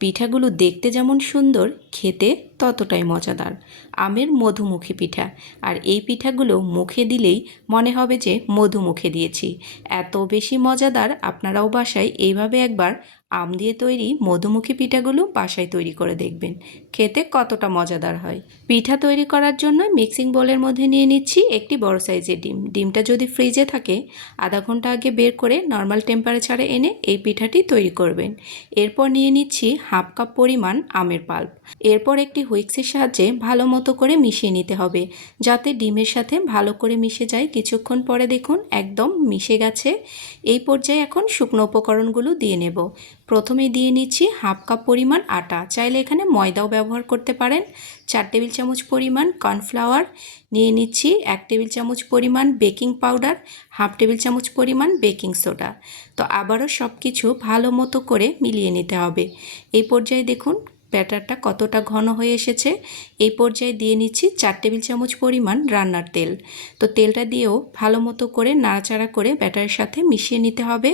পিঠাগুলো দেখতে যেমন সুন্দর, খেতে ততটাই মজাদার। আমের মধুমুখী পিঠা। আর এই পিঠাগুলো মুখে দিলেই মনে হবে যে মধু মুখে দিয়েছি। এত বেশি মজাদার, আপনারাও বাসায় এইভাবে একবার আম দিয়ে তৈরি মধুমুখী পিঠাগুলো বাসায় তৈরি করে দেখবেন, খেতে কতটা মজাদার হয়। পিঠা তৈরি করার জন্য মিক্সিং বোলের মধ্যে নিয়ে নিচ্ছি একটি বড় সাইজের ডিম। ডিমটা যদি ফ্রিজে থাকে আধা ঘন্টা আগে বের করে নর্মাল টেম্পারেচারে এনে এই পিঠাটি তৈরি করবেন। এরপর নিয়ে নিচ্ছি হাফ কাপ পরিমাণ আমের পাল্প। এরপর একটি হুইক্সের সাহায্যে ভালো মতো করে মিশিয়ে নিতে হবে, যাতে ডিমের সাথে ভালো করে মিশে যায়। কিছুক্ষণ পরে দেখুন একদম মিশে গেছে। এই পর্যায়ে এখন শুকনো উপকরণগুলো দিয়ে নেব। প্রথমে দিয়ে নিচ্ছি হাফ কাপ পরিমাণ আটা, চাইলে এখানে ময়দাও ব্যবহার করতে পারেন। 4 টেবিল চামচ পরিমাণ কর্নফ্লাওয়ার নিয়ে নিচ্ছি, 1 টেবিল চামচ পরিমাণ বেকিং পাউডার, হাফ টেবিল চামচ পরিমাণ বেকিং সোডা। তো আবারও সব কিছু ভালো মতো করে মিলিয়ে নিতে হবে। এই পর্যায়ে দেখুন ব্যাটারটা কতটা ঘন হয়ে এসেছে। এই পর্যায়ে দিয়ে নিচ্ছি 4 টেবিল চামচ পরিমাণ রান্নার তেল। তো তেলটা দিয়েও ভালো মতো করে নাড়াচাড়া করে ব্যাটারের সাথে মিশিয়ে নিতে হবে।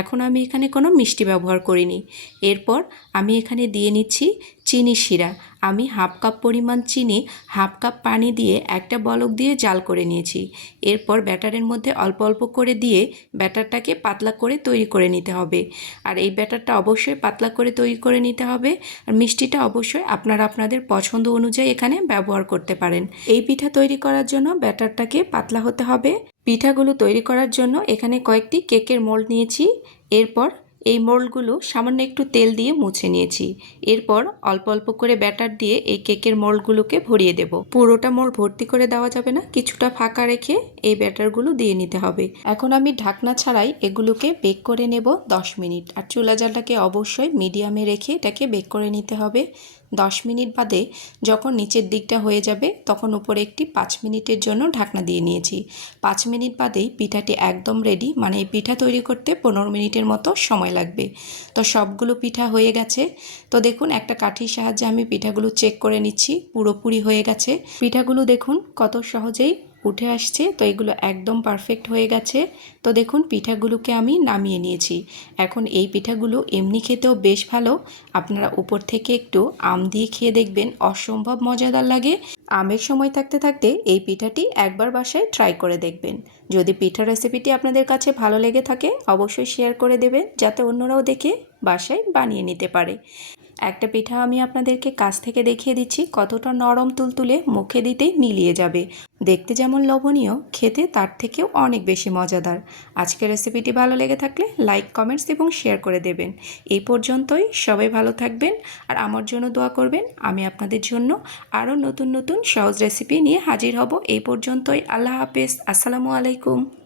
এখন আমি এখানে কোনো মিষ্টি ব্যবহার করিনি। এরপর আমি এখানে দিয়ে নিচ্ছি চিনি শিরা। আমি হাফ কাপ পরিমাণ চিনি হাফ কাপ পানি দিয়ে একটা বলক দিয়ে জাল করে নিয়েছি। এরপর ব্যাটারের মধ্যে অল্প অল্প করে দিয়ে ব্যাটারটাকে পাতলা করে তৈরি করে নিতে হবে। আর এই ব্যাটারটা অবশ্যই পাতলা করে তৈরি করে নিতে হবে। আর মিষ্টিটা অবশ্যই আপনারা আপনাদের পছন্দ অনুযায়ী এখানে ব্যবহার করতে পারেন। এই পিঠা তৈরি করার জন্য ব্যাটারটাকে পাতলা হতে হবে। পিঠাগুলো তৈরি করার জন্য এখানে কয়েকটি কেকের মোল্ড নিয়েছি। এরপর এই মোল্ডগুলো সামান্য একটু তেল দিয়ে মুছে নিয়েছি। এরপর অল্প অল্প করে ব্যাটার দিয়ে এই কেকের মোল্ডগুলোকে ভরিয়ে দেব। পুরোটা মোল্ড ভর্তি করে দেওয়া যাবে না, কিছুটা ফাঁকা রেখে এই ব্যাটারগুলো দিয়ে নিতে হবে। এখন আমি ঢাকনা ছাড়াই এগুলোকে বেক করে নেব 10 মিনিট। আর চুলা জালটাকে অবশ্যই মিডিয়ামে রেখে এটাকে বেক করে নিতে হবে। 10 মিনিট বাদে যখন নিচের দিকটা হয়ে যাবে তখন উপরে একটি 5 মিনিটের জন্য ঢাকনা দিয়ে নিয়েছি। 5 মিনিট বাদেই পিঠাটি একদম রেডি, মানে এই পিঠা তৈরি করতে 15 মিনিটের মতো সময় লাগবে। তো সবগুলো পিঠা হয়ে গেছে। তো দেখুন একটা কাঠির সাহায্যে আমি পিঠাগুলো চেক করে নিচ্ছি, পুরোপুরি হয়ে গেছে। পিঠাগুলো দেখুন কত সহজেই উঠে আসছে। তো এগুলো একদম পারফেক্ট হয়ে গেছে। তো দেখুন পিঠাগুলোকে আমি নামিয়ে নিয়েছি। এখন এই পিঠাগুলো এমনি খেতেও বেশ ভালো। আপনারা উপর থেকে একটু আম দিয়ে খেয়ে দেখবেন, অসম্ভব মজাদার লাগে। আমের সময় থাকতে থাকতে এই পিঠাটি একবার বাসায় ট্রাই করে দেখবেন। যদি পিঠার রেসিপিটি আপনাদের কাছে ভালো লেগে থাকে অবশ্যই শেয়ার করে দেবেন, যাতে অন্যরাও দেখে বাসায় বানিয়ে নিতে পারে। একটা পিঠা আমি আপনাদেরকে কাছ থেকে দেখিয়ে দিচ্ছি, কতটা নরম তুলতুলে, মুখে দিতেই মিলিয়ে যাবে। দেখতে যেমন লোভনীয়, খেতে তার থেকেও অনেক বেশি মজাদার। আজকের রেসিপিটি ভালো লেগে থাকলে লাইক, কমেন্টস এবং শেয়ার করে দেবেন। এই পর্যন্তই, সবাই ভালো থাকবেন আর আমার জন্য দোয়া করবেন। আমি আপনাদের জন্য আরও নতুন নতুন সহজ রেসিপি নিয়ে হাজির হব। এই পর্যন্তই, আল্লাহ হাফেজ, আসসালামু আলাইকুম।